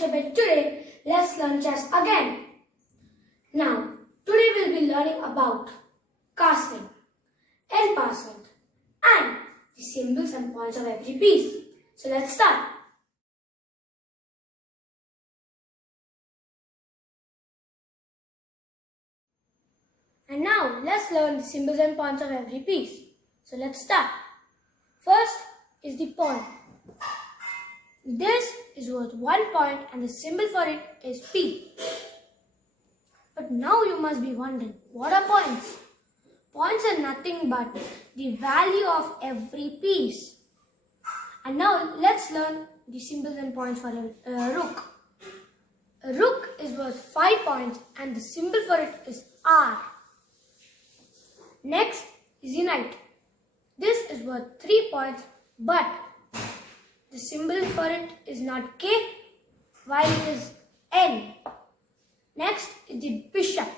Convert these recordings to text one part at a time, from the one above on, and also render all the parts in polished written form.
Ketchup and today let's learn chess again. Now, today we'll be learning about castling, and passant, and the symbols and points of every piece. So let's start. And now let's learn the symbols and points of every piece. So let's start. First is the pawn. This is worth 1 point and the symbol for it is P. But now you must be wondering, what are points? Points are nothing but the value of every piece. And now let's learn the symbols and points for a rook. A rook is worth 5 points and the symbol for it is R. Next is the knight. This is worth 3 points, but the symbol for it is not K, while it is N. Next is the bishop.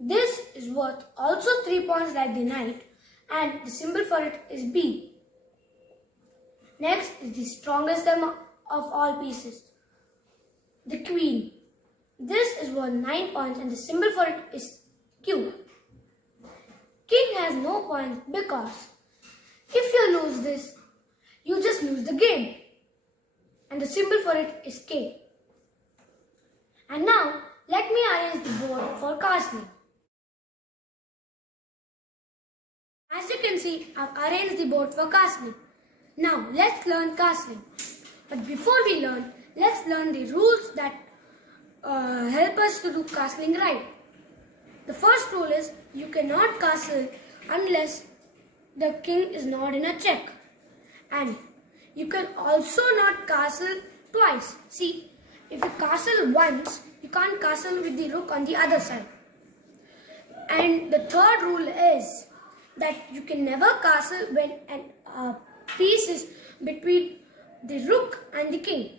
This is worth also 3 points like the knight, and the symbol for it is B. Next is the strongest of all pieces, the queen. This is worth 9 points and the symbol for it is Q. King has no points because if you lose this, you just lose the game. And the symbol for it is K. And now, let me arrange the board for castling. As you can see, I've arranged the board for castling. Now, let's learn castling. But before we learn, let's learn the rules that help us to do castling right. The first rule is, you cannot castle unless the king is not in a check. And you can also not castle twice. See, if you castle once, you can't castle with the rook on the other side. And the third rule is that you can never castle when a piece is between the rook and the king.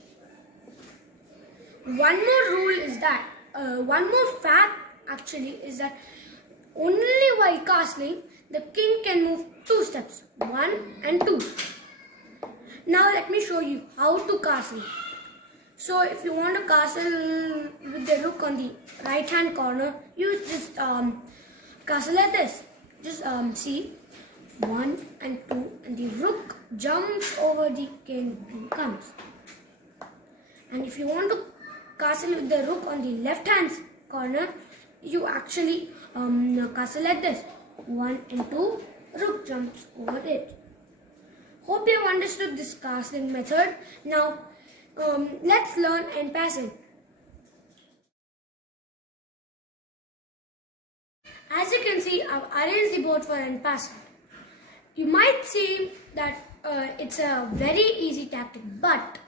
One more rule is that, one more fact actually is that only while castling, the king can move 2 steps, 1 and 2. Now let me show you how to castle. So if you want to castle with the rook on the right hand corner, you just castle like this. Just see 1 and 2 and the rook jumps over the king and comes. And if you want to castle with the rook on the left hand corner, you actually castle like this. 1 and 2, rook jumps over it. Hope you have understood this castling method. Now, let's learn and passant. As you can see, I've arranged the board for and passant. You might see that it's a very easy tactic, but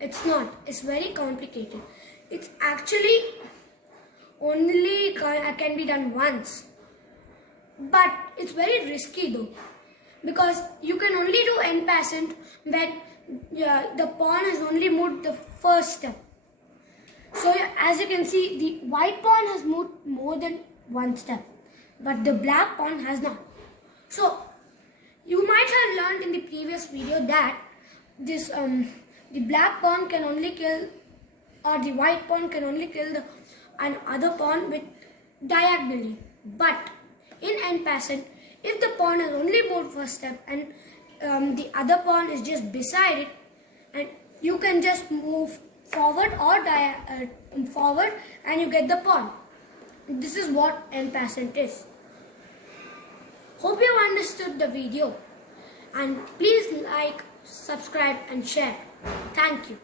it's not. It's very complicated. It's actually only can be done once. But it's very risky though, because you can only do en passant when the pawn has only moved the first step. So as you can see, the white pawn has moved more than 1 step, but the black pawn has not. So you might have learned in the previous video that this the black pawn can only kill, or the white pawn can only kill another pawn with diagonally. But in en passant, if the pawn has only moved first step and the other pawn is just beside it, and you can just move forward or forward and you get the pawn. This is what en passant is. Hope you understood the video, and please like, subscribe and share. Thank you.